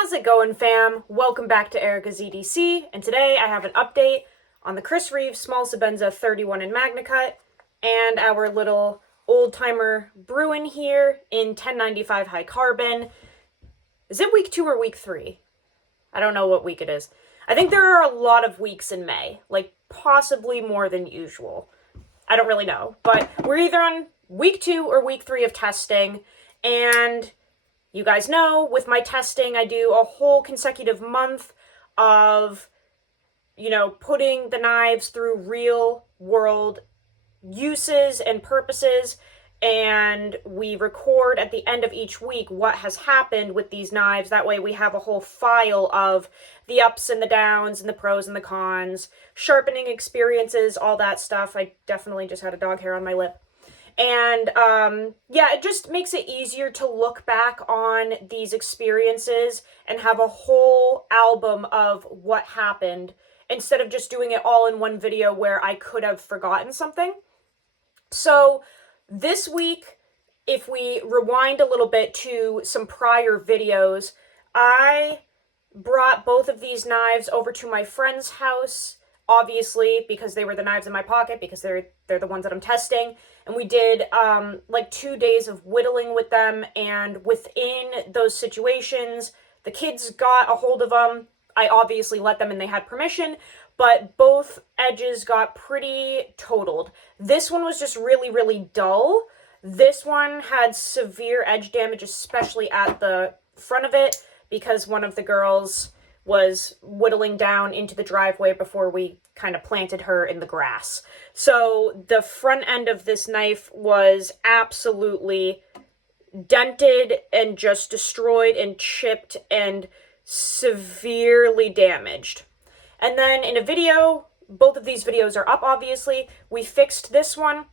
How's it going, fam? Welcome back to Erica's EDC, and today I have an update on the Chris Reeves Small Sebenza 31 in Magnacut and our little old-timer Bruin here in 1095 high carbon. Is it week 2 or week 3? I don't know what week it is. I think there are a lot of weeks in May, like possibly more than usual. I don't really know, but we're either on week 2 or week 3 of testing, and you guys know, with my testing, I do a whole consecutive month of, putting the knives through real world uses and purposes, and we record at the end of each week what has happened with these knives. That way we have a whole file of the ups and the downs and the pros and the cons, sharpening experiences, all that stuff. I definitely just had a dog hair on my lip. And, it just makes it easier to look back on these experiences and have a whole album of what happened instead of just doing it all in one video where I could have forgotten something. So this week, if we rewind a little bit to some prior videos, I brought both of these knives over to my friend's house, obviously, because they were the knives in my pocket, because they're the ones that I'm testing. And we did, 2 days of whittling with them, and within those situations, the kids got a hold of them. I obviously let them and they had permission, but both edges got pretty totaled. This one was just really, really dull. This one had severe edge damage, especially at the front of it, because one of the girls was whittling down into the driveway before we kind of planted her in the grass. So the front end of this knife was absolutely dented and just destroyed and chipped and severely damaged. And then in a video, both of these videos are up, obviously, we fixed this one.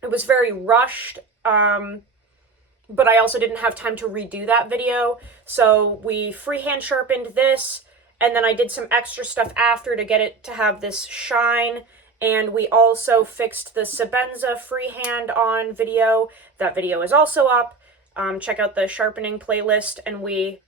It was very rushed, but I also didn't have time to redo that video, so we freehand sharpened this, and then I did some extra stuff after to get it to have this shine, and we also fixed the Sebenza freehand on video. That video is also up. Check out the sharpening playlist, and we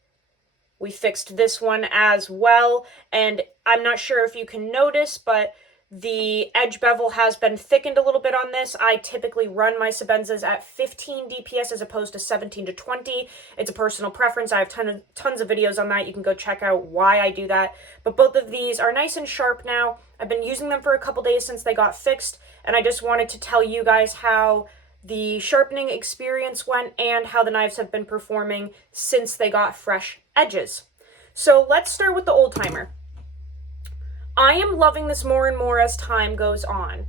fixed this one as well, and I'm not sure if you can notice, but the edge bevel has been thickened a little bit on this. I typically run my Sebenzas at 15 DPS as opposed to 17 to 20. It's a personal preference. I have tons of videos on that. You can go check out why I do that. But both of these are nice and sharp now. I've been using them for a couple days since they got fixed, and I just wanted to tell you guys how the sharpening experience went and how the knives have been performing since they got fresh edges. So let's start with the old timer. I am loving this more and more as time goes on.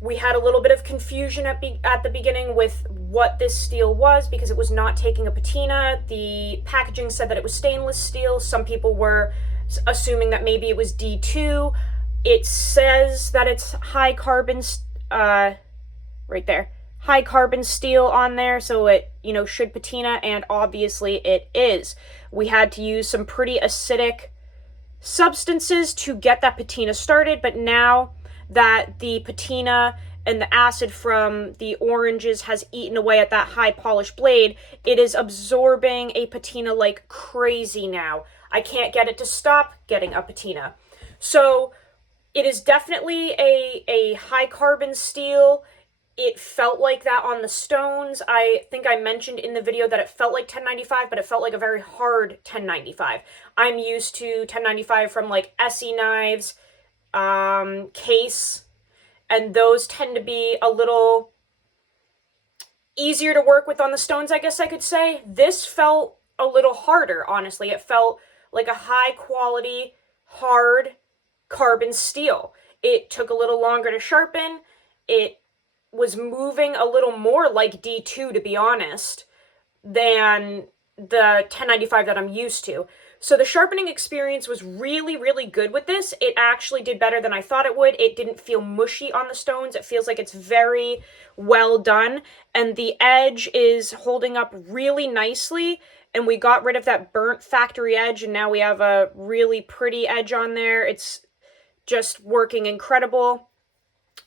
We had a little bit of confusion at the beginning with what this steel was because it was not taking a patina. The packaging said that it was stainless steel. Some people were assuming that maybe it was D2. It says that it's high carbon, right there, high carbon steel on there, so it, should patina, and obviously it is. We had to use some pretty acidic substances to get that patina started, but now that the patina and the acid from the oranges has eaten away at that high polished blade, it is absorbing a patina like crazy now. I can't get it to stop getting a patina. So it is definitely a high carbon steel. It felt like that on the stones. I think I mentioned in the video that it felt like 1095, but it felt like a very hard 1095. I'm used to 1095 from like SE knives, Case, and those tend to be a little easier to work with on the stones, I guess I could say. This felt a little harder, honestly. It felt like a high quality, hard carbon steel. It took a little longer to sharpen. It was moving a little more like D2, to be honest, than the 1095 that I'm used to. So the sharpening experience was really, really good with this. It actually did better than I thought it would. It didn't feel mushy on the stones. It feels like it's very well done, and the edge is holding up really nicely, and we got rid of that burnt factory edge, and now we have a really pretty edge on there. It's just working incredible.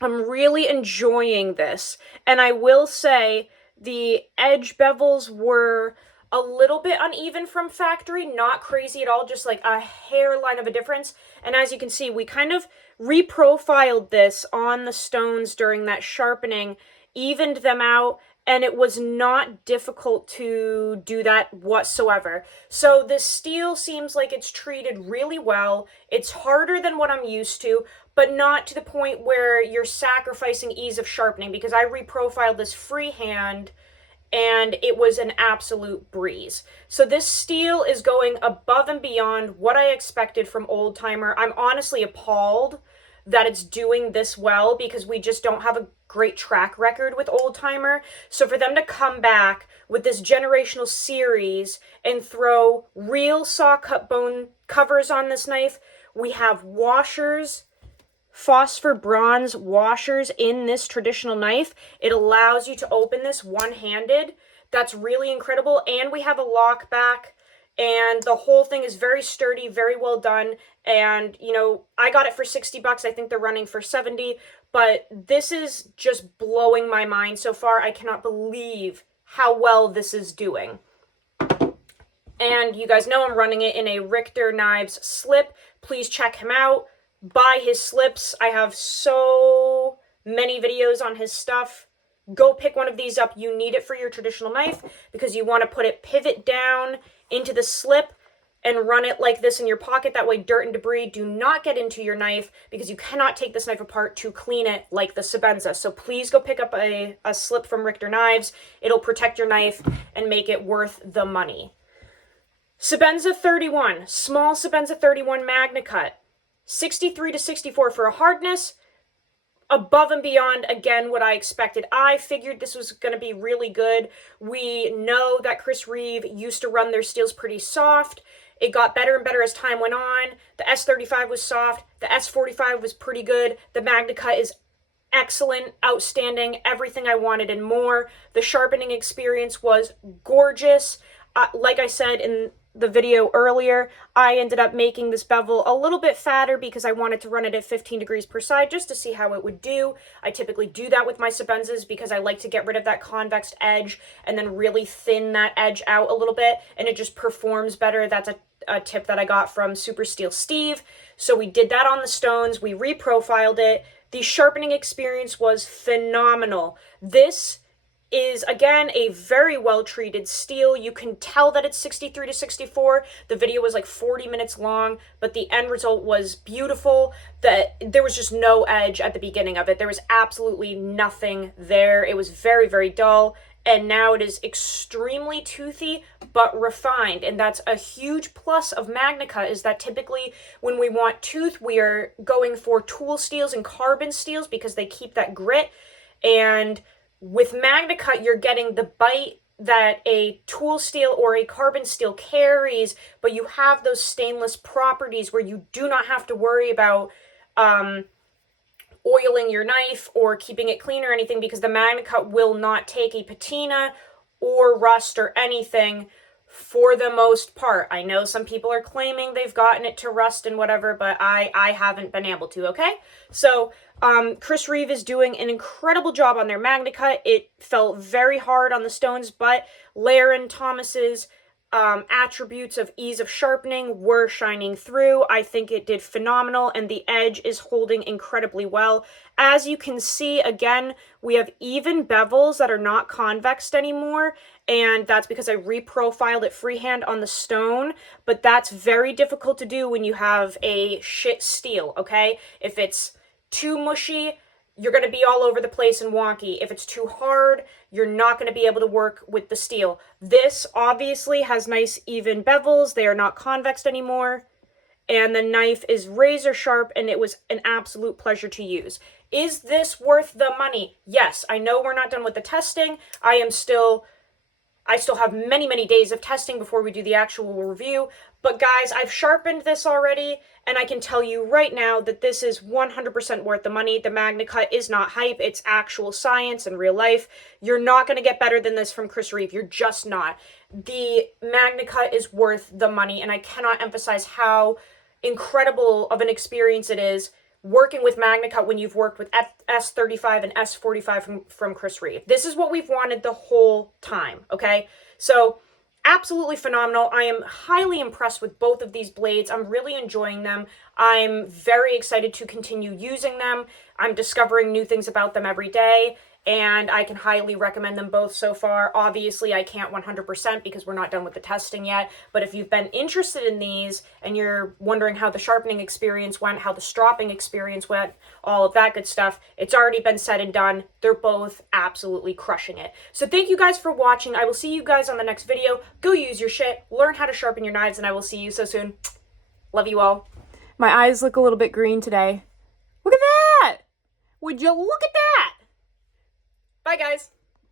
I'm really enjoying this, and I will say the edge bevels were a little bit uneven from factory, not crazy at all, just like a hairline of a difference. And as you can see, we kind of reprofiled this on the stones during that sharpening, evened them out, and it was not difficult to do that whatsoever. So this steel seems like it's treated really well. It's harder than what I'm used to, but not to the point where you're sacrificing ease of sharpening, because I reprofiled this freehand and it was an absolute breeze. So this steel is going above and beyond what I expected from Old Timer. I'm honestly appalled that it's doing this well, because we just don't have a great track record with Old Timer. So for them to come back with this generational series and throw real saw cut bone covers on this knife, we have washers, phosphor bronze washers in this traditional knife. It allows you to open this one-handed. That's really incredible. And we have a lock back, and the whole thing is very sturdy, very well done. And, you know, I got it for 60 bucks. I think they're running for 70, but this is just blowing my mind so far. I cannot believe how well this is doing. And you guys know I'm running it in a Richter Knives slip. Please check him out. Buy his slips. I have so many videos on his stuff. Go pick one of these up. You need it for your traditional knife, because you want to put it pivot down into the slip and run it like this in your pocket. That way dirt and debris do not get into your knife, because you cannot take this knife apart to clean it like the Sebenza. So please go pick up a slip from Richter Knives. It'll protect your knife and make it worth the money. Sebenza 31, small Sebenza 31 Magnacut. 63 to 64 for a hardness, above and beyond, again, what I expected. I figured this was going to be really good. We know that Chris Reeve used to run their steels pretty soft. It got better and better as time went on. The S35 was soft. The S45 was pretty good. The Magnacut is excellent, outstanding, everything I wanted and more. The sharpening experience was gorgeous. Like I said in the video earlier, I ended up making this bevel a little bit fatter because I wanted to run it at 15 degrees per side just to see how it would do. I typically do that with my Sebenzas because I like to get rid of that convex edge and then really thin that edge out a little bit, and it just performs better. That's a tip that I got from Super Steel Steve. So we did that on the stones. We reprofiled it. The sharpening experience was phenomenal. This is, again, a very well-treated steel. You can tell that it's 63 to 64. The video was like 40 minutes long, but the end result was beautiful. There was just no edge at the beginning of it. There was absolutely nothing there. It was very, very dull, and now it is extremely toothy, but refined, and that's a huge plus of Magnacut, is that typically when we want tooth, we are going for tool steels and carbon steels because they keep that grit, and with Magnacut, you're getting the bite that a tool steel or a carbon steel carries, but you have those stainless properties where you do not have to worry about oiling your knife or keeping it clean or anything, because the Magnacut will not take a patina or rust or anything for the most part. I know some people are claiming they've gotten it to rust and whatever, but I haven't been able to, okay? So Chris Reeve is doing an incredible job on their Magnacut. It felt very hard on the stones, but Laren Thomas's attributes of ease of sharpening were shining through. I think it did phenomenal, and the edge is holding incredibly well. As you can see, again, we have even bevels that are not convexed anymore, and that's because I reprofiled it freehand on the stone, but that's very difficult to do when you have a shit steel, okay? If it's too mushy, you're going to be all over the place and wonky. If it's too hard, you're not going to be able to work with the steel. This obviously has nice even bevels. They are not convexed anymore. And the knife is razor sharp, and it was an absolute pleasure to use. Is this worth the money? Yes. I know we're not done with the testing. I still have many, many days of testing before we do the actual review. But guys, I've sharpened this already, and I can tell you right now that this is 100% worth the money. The Magnacut is not hype. It's actual science and real life. You're not going to get better than this from Chris Reeve. You're just not. The Magnacut is worth the money, and I cannot emphasize how incredible of an experience it is working with Magnacut when you've worked with S35 and S45 from Chris Reeve. This is what we've wanted the whole time, okay? So absolutely phenomenal. I am highly impressed with both of these blades. I'm really enjoying them. I'm very excited to continue using them. I'm discovering new things about them every day, and I can highly recommend them both so far. Obviously, I can't 100% because we're not done with the testing yet, but if you've been interested in these and you're wondering how the sharpening experience went, how the stropping experience went, all of that good stuff, it's already been said and done. They're both absolutely crushing it. So thank you guys for watching. I will see you guys on the next video. Go use your shit, learn how to sharpen your knives, and I will see you so soon. Love you all. My eyes look a little bit green today. Look at that! Would you look at that? Bye, guys.